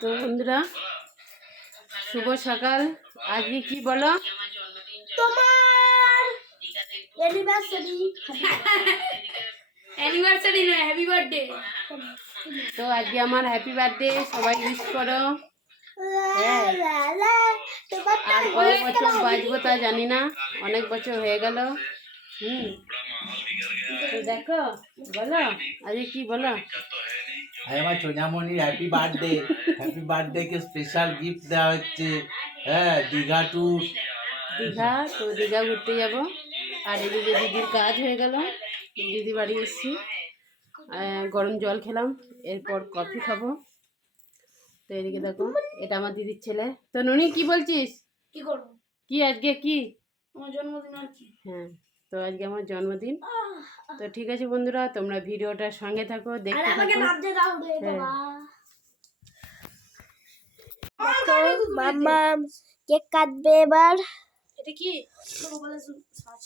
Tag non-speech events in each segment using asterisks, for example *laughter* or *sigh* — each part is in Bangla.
তো বন্ধুরা শুভ সকাল। আজকে কি বলো? তোমার অ্যানিভার্সারি হ্যাপি বার্থডে তো আজকে আমার হ্যাপি বার্থডে সবাই উইশ করো। হ্যাঁ। আর কত বছর বাঁচবো তা জানি না অনেক বছর হয়ে গেল। হুম। তো দেখো বলো আজকে কি বলো? আরে আমার সোনামণির হ্যাপি বার্থডে হ্যাপি বার্থডে কে স্পেশাল গিফট দেওয়া হচ্ছে। হ্যাঁ দীঘা ট্যুর দীঘা তো দীঘা ঘুরতে যাব। আর এদিকে দিদির কাজ হয়ে গেল। দিদি বাড়ি এসেছি। গরম জল খেলাম এরপর কফি খাব। তো এদিকে দেখো এটা আমার দিদির ছেলে। তো নুনি কি বলছিস? কি করব? কি আজকে কি? আমার জন্মদিন আর কি। হ্যাঁ। তো আজকে আমার জন্মদিন তো ঠিক আছে বন্ধুরা তোমরা ভিডিওটার সঙ্গে থাকো আর দেখতে আমাকে থাকো নাচতে দাও রে হ্যাঁ। বাবা দেখো মাম্মা কেক কাটবে এবার এটা কি বলে সাজ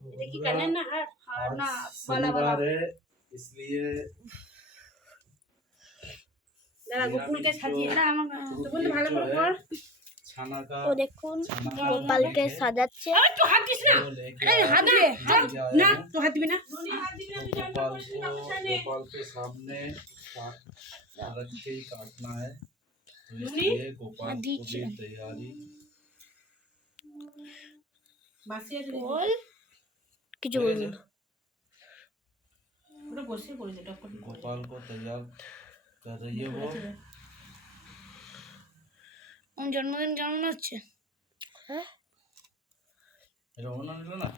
এটা কি কানের না হার আর না বালা বালা है इसलिए দাঁড়া গোকুলকে সাজিয়ে না আমার তো বন্ধু ভালো जो করে है, কর छाना का ও দেখুন छाना का গোপালকে সাজাচ্ছে আরে তুই হাত দিস না वो लेके এই आया হাত हूँ। দে लेके आया না हूँ। তুই হাত দিবি না तो गोपाल को गोपाल के सामने काट रख के ही काटना है तो इसलिए गोपाल को भी तैयारी বাসি আছে বল কিছু ঠিক বলবো আছে? না। ওটা বসে পড়েছে ডক্টর गोपाल को तैयार कर रही है वो আমার জন্মদিন কেমন হচ্ছে? রমনা নিল না?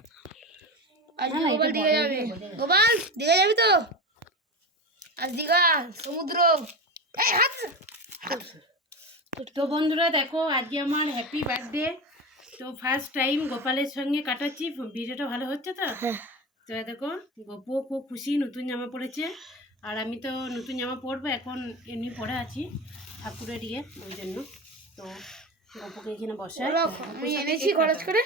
আজ গোপাল দিঘা যাবে। গোপাল দিঘা যাবি তো? আজ দীঘা সমুদ্র। এই হাত তো বন্ধুরা দেখো আজকে আমার হ্যাপি বার্থডে তো ফার্স্ট টাইম গোপালের সঙ্গে কাটাচ্ছি। ভিডিওটা ভালো হচ্ছে তো? তো দেখো গপুও খুব খুশি নতুন জামা পরেছে আর আমি তো নতুন জামা পরবো এখন এমনি পরে আছি ঠাকুরের ইয়ে ওই জন্য। তো গপুকে এখানে আমি এনেছি খরচ করে।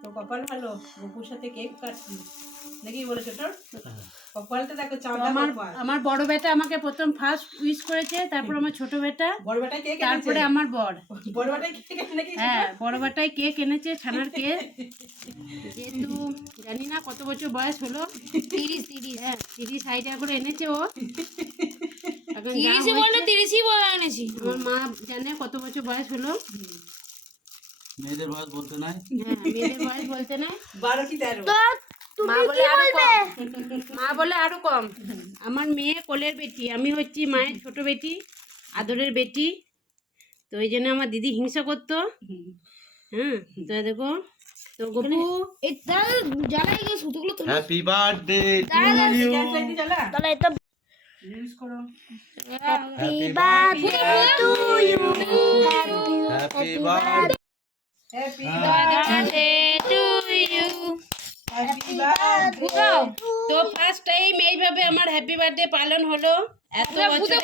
তো কপাল ভালো গপুর সাথে কেক কাটছি। নাকি বলেছ তোর? কপালটা দেখো চাঁদা আমার আমার বড় বেটা আমাকে প্রথম ফার্স্ট উইশ করেছে তারপর আমার ছোট বেটা বড় বেটাই কেক তারপরে আমার বর। বড় বেটাই কেক নাকি হ্যাঁ বড় বেটাই কেক এনেছে ছানার কেক যেহেতু জানি না কত বছর বয়স হলো *laughs* তিরিশ তিরিশ। হ্যাঁ তিরিশ হাইটা করে এনেছে ও। তিরিশে বল না হয়েছে, তিরিশই বল এনেছি আমার মা জানে কত বছর বয়স হলো। মেয়েদের বয়স বলতে নাই। হ্যাঁ মেয়েদের বয়স বলতে নাই। বারো কি তেরো? মা বলে আরও কম। মা বলে আরও কম। আমার মেয়ে কোলের বেটি আমি হচ্ছি মায়ের ছোট বেটি আদরের বেটি। তো ওই জন্য আমার দিদি হিংসা করতো। হ্যাঁ তো দেখো তো গপু। এই দাদা জ্বালাই গিয়ে সুতোগুলো তো happy birthday to you gas light দিয়ে জ্বালা? তাহলে এটা ইউজ করো। Happy birthday to you happy birthday happy birthday to you happy birthday তো ফার্স্ট টাইম এইভাবে আমার হ্যাপি বার্থডে পালন হলো। এত বছরে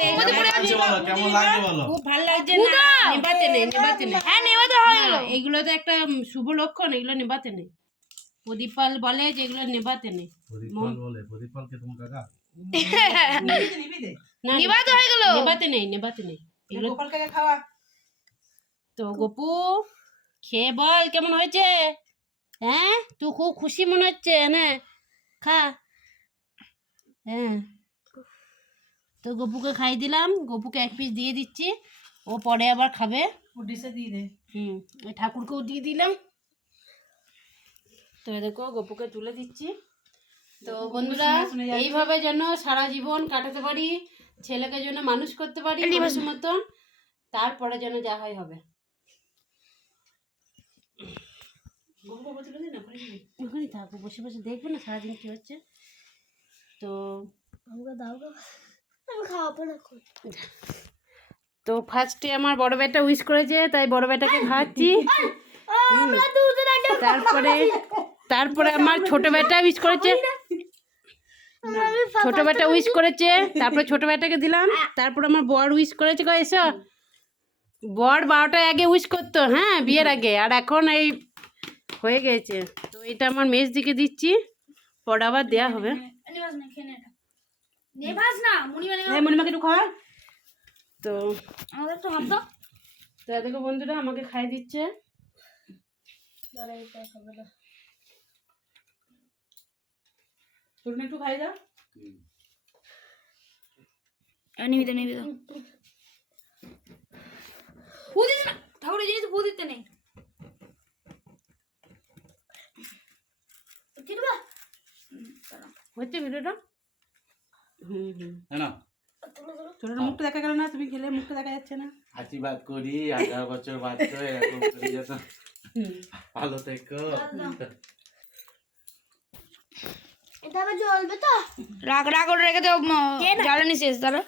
কেমন লাগছে বলো? খুব ভালো লাগছে না নেবাতে নেই নেবাতে নেই। হ্যাঁ নেওয়া হয়ে গেল। এগুলো তো একটা শুভ লক্ষণ এগুলো নেবাতে নেই। প্রদীপ পাল বলে যে এগুলো নেবাতে নেই। প্রদীপাল বলে প্রদীপাল কে তোমার কাকা? নেবাতে হয়ে গেল। নেবাতে নেই নেবাতে নেই। গোপালকে খাওয়া। তো গপু খেয়ে বল কেমন হয়েছে? হ্যাঁ? তুই খুব খুশি মনে হচ্ছে না? খা। হ্যাঁ। তো গপুকে খাই দিলাম। গপুকে এক পিস দিয়ে দিচ্ছি। ও পরে আবার খাবে। ও ডিশে দিয়ে দে। হুম ওই ঠাকুরকেও দিয়ে দিলাম। তো দেখো গপুকে তুলে দিচ্ছি। তো বন্ধুরা এইভাবে যেন সারা জীবন কাটাতে পারি ছেলেকে যেন মানুষ করতে পারি মতন তারপরে যেন যা হয় হবে। ওখানে থাকব বসে বসে দেখবে না সারাদিন কি হচ্ছে। তো আমাকে দাও খাওয়াবো না তো ফার্স্টে আমার বড় বেটা উইশ করেছে তাই বড় বেটাকে খাওয়াচ্ছি। তারপরে তারপরে আমার ছোট বেটা উইশ করেছে ছোট বেটা উইশ করেছে তারপরে ছোট বেটাকে দিলাম তারপর আমার বর উইশ করেছে এসো। বর বারোটায় আগে উইশ করতো হ্যাঁ বিয়ের আগে আর এখন এই হয়ে গেছে। তো এটা আমার মেজ দিকে দিচ্ছি পরে আবার দেওয়া হবে। নেভাস না খেয়ে নে এটা। নেভাস না মুনি মানে মনিমাকে একটু খাওয়া তো তো দেখো বন্ধুরা আমাকে খাই দিচ্ছে। দাঁড়া এটা খাবে না তুমি একটু খাই দাও নিবি তো নিবি তো। ফু না। ঠাকুরের জিনিস ফু দিতে নেই। হচ্ছে ভিডিওটা? হুম মুখটা দেখা গেল না তুমি খেলে মুখটা দেখা যাচ্ছে না। আশীর্বাদ করি আঠারো বছর বাচ্চা এরকম ভালো থেকো। এটা আবার জ্বলবে তো? রাগ রাগ করে রেখে দাও জ্বালানি শেষ দাঁড়া।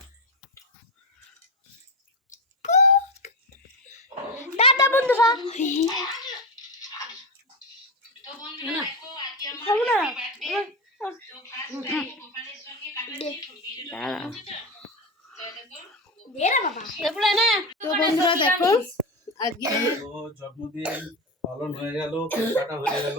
টাটা বন্ধুরা খাব না। বাবা। তো বন্ধুরা দেখো। আজকে জন্মদিন পালন হয়ে গেল কাটা হয়ে গেল।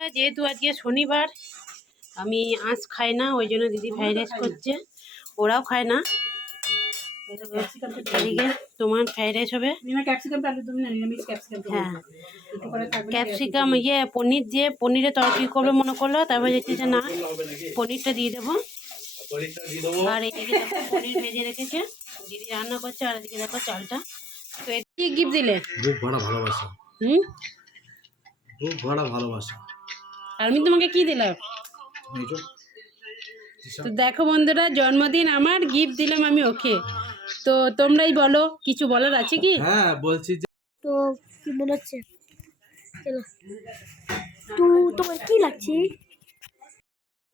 যেহেতু আজকে শনিবার আমি আঁশ খাই না ওই জন্য দিদি ফ্রাইড রাইস করছে। ওরাও খায় না। এদিকে তোমার ফ্রাইড রাইস হবে? হ্যাঁ। একটু করে থাকবে ক্যাপসিকাম ইয়ে পনির দিয়ে পনিরে তরকারি করবে মনে করল তারপর দেখছি যে না পনিরটা দিয়ে দেবো। পরীক্ষা দিয়ে দেবো। আর এদিকে পনির ভেজে রেখেছে। দিদি রান্না করছে আর এদিকে দেখো চালটা। তো কি গিফট দিলে? ভালোবাসা। হুম? ভরা ভালোবাসা। আমি তোমাকে কি দিলাম? তো দেখো বন্ধুরা জন্মদিন আমার গিফট দিলাম আমি ওকে। তো তোমরাই বলো কিছু বলার আছে কি? হ্যাঁ বলছি যে তো কি মনে হচ্ছে চলো। তো তোমার কি লাগছে?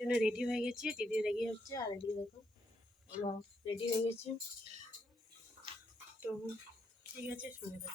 জন্য রেডি হয়ে গেছে। দিদি রেডি হচ্ছে আর এদিকে দেখো রেডি হয়ে গেছে। তো ঠিক আছে দেখো দেখো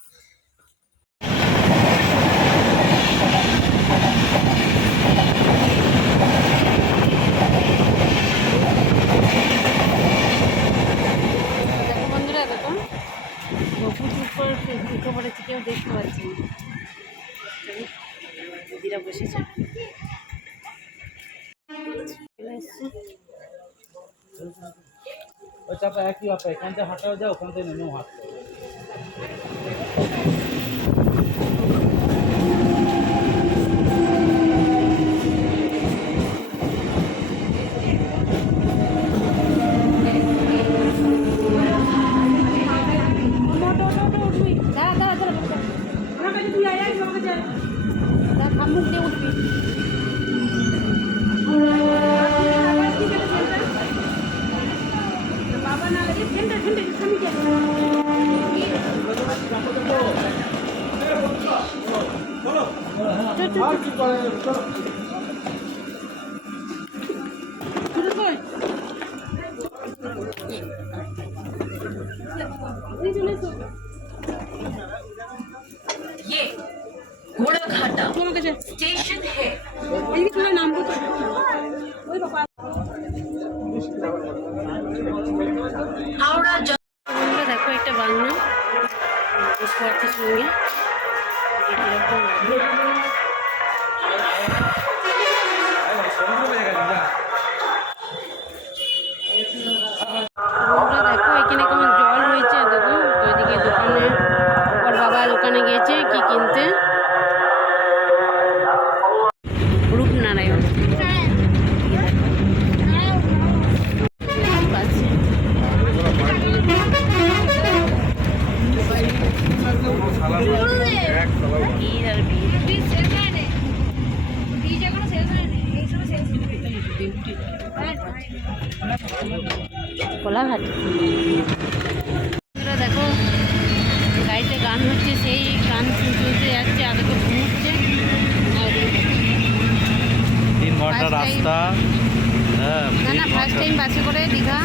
একই ব্যাপার এখান থেকে হাঁটাও যায় ওখান থেকে নেমেও হাঁটতে তোমার কাছে এদিকে তোমার নাম বলছো ওই বাবা বন্ধুরা দেখো একটা বাংলা বসে আছে সঙ্গে এরকম লাগে। বন্ধুরা দেখো এখানে কেমন জল হয়েছে দেখো তো এদিকে দোকানে ওর বাবা দোকানে গিয়েছে কি কিনতে রূপনারায়ণ পাচ্ছে ভিড় আর ভিড় বীজ শেষ হয়নি বীজ এখনও শেষ হয়নি এই সময় শেষ হবে কোলাঘাট। দেখো গাড়িতে গান হচ্ছে সেই গান শুনতে যাচ্ছে আগে তো ঘুমোচ্ছে। তিন ঘণ্টা রাস্তা। হ্যাঁ না না ফার্স্ট টাইম বাসে করে দীঘা।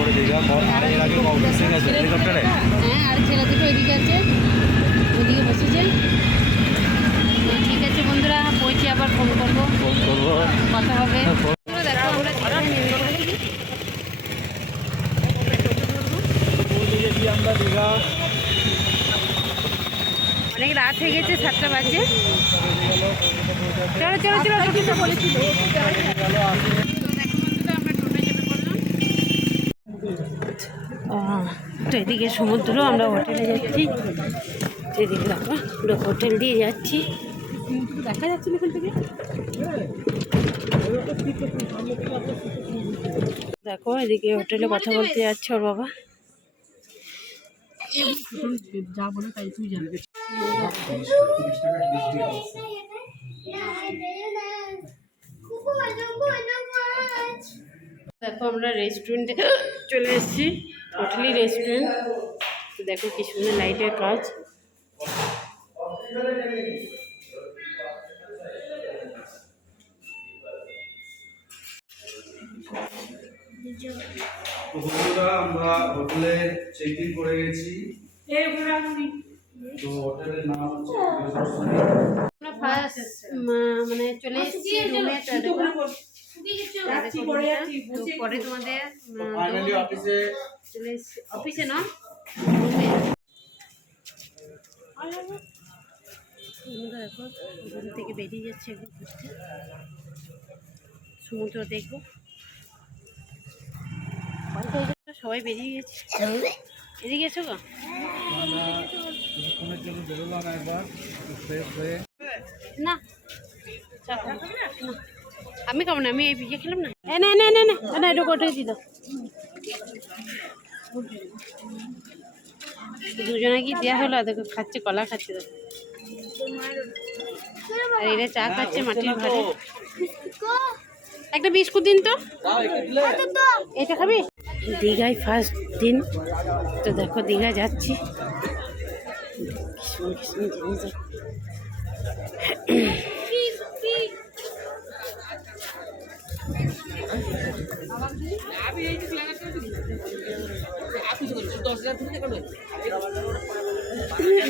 করে দীঘা। হেলিকপ্টারে হ্যাঁ আর ছেলে দুটো এদিকে আছে ওদিকে বসেছে তো ঠিক আছে বন্ধুরা পৌঁছে আবার ফোন করব ফোন করব কথা হবে। দেখো আমরা নেমে পড়েছি। আমরা দীঘা অনেক রাত হয়ে গেছে সাতটা বাজে। চলো চলো চলো তো এদিকে সমুদ্র আমরা হোটেলে যাচ্ছি। এদিকে দেখো পুরো হোটেল দিয়ে যাচ্ছি। দেখা যাচ্ছে না এখান থেকে? দেখো, এদিকে হোটেলে কথা বলতে যাচ্ছে ওর বাবা। যা বলে তাই তুই জানবি দেখো, আমরা রেস্টুরেন্টে চলে এসেছি, হোটেলি রেস্টুরেন্ট দেখো কি সুন্দর লাইটের কাজ। তো বন্ধুরা আমরা হোটেলে চেক ইন করে গেছি। তো হোটেলের নাম হচ্ছে মানে চলে এসেছি রুমে পরে তোমাদের। অফিসে চলে এসেছি। অফিসে না? রুমে। দেখো থেকে বেরিয়ে যাচ্ছে ঘুরতে সমুদ্র দেখব। সবাই বেরিয়ে গেছে। এদিকে এসো গো? হয়ে না। আমি খাব না আমি এই ইয়ে খেলাম না। এ না না না না না এটা কোটে দিল। দুজনে কি দেওয়া হলো? দেখো খাচ্ছে কলা খাচ্ছে দেখো আর এরা চা খাচ্ছে মাটির ঘরে। একটা বিস্কুট দিন তো। এটা খাবি? দীঘায় ফার্স্ট দিন। তো দেখো, দীঘা যাচ্ছি।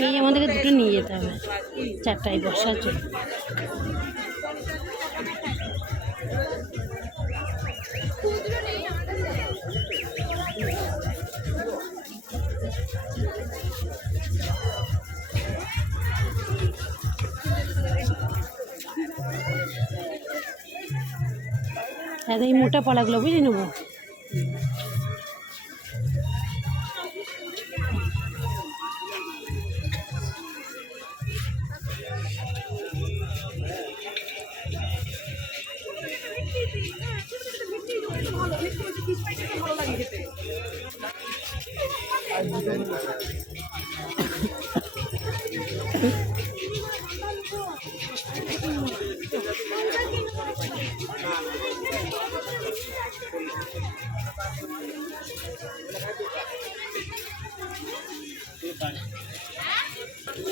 এই আমাদেরকে দুটো নিয়ে যেতে হবে। চারটায় বসার জন্য। এই মোটা পলাগুলো বুঝে নেব?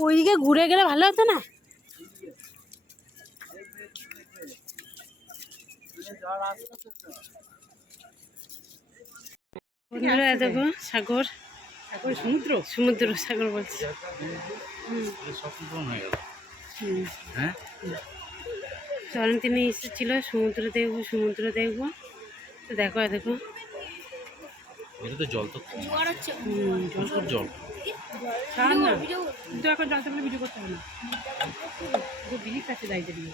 ওইদিকে ঘুরে গেলে ভালো হতো না? দেখো সাগর সাগর সমুদ্র? সমুদ্র সাগর বলছি। তখন তিনি ছিল সমুদ্র দেখব সমুদ্র দেখব। তো দেখো দেখো। জল তো জল ছাড়ান না। কিন্তু এখন জল থাকলে ভিডিও করতে না। বিলির কাছে যাই দাঁড়িয়ে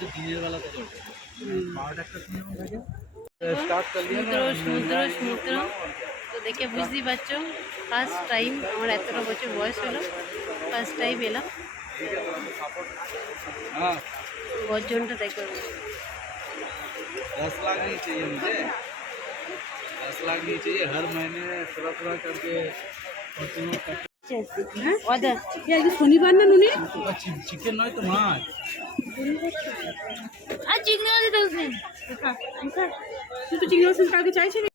তো সমুদ্র সমুদ্র সমুদ্র তো দেখে বুঝতেই পারছো ফার্স্ট টাইম আমার এতটা বছর বয়স হলো ফার্স্ট টাইম এলাম গর্জনটা দেখো दस लाख नहीं चाहिए मुझे दस लाख नहीं चाहिए हर महीने थोड़ा थोड़ा करके শনিবার না নুনি চিকেন নয় তো মাছ আর চিংড়ি মাছ দিতে তুই তো চিংড়ি মাছ কালকে চাইছিলি।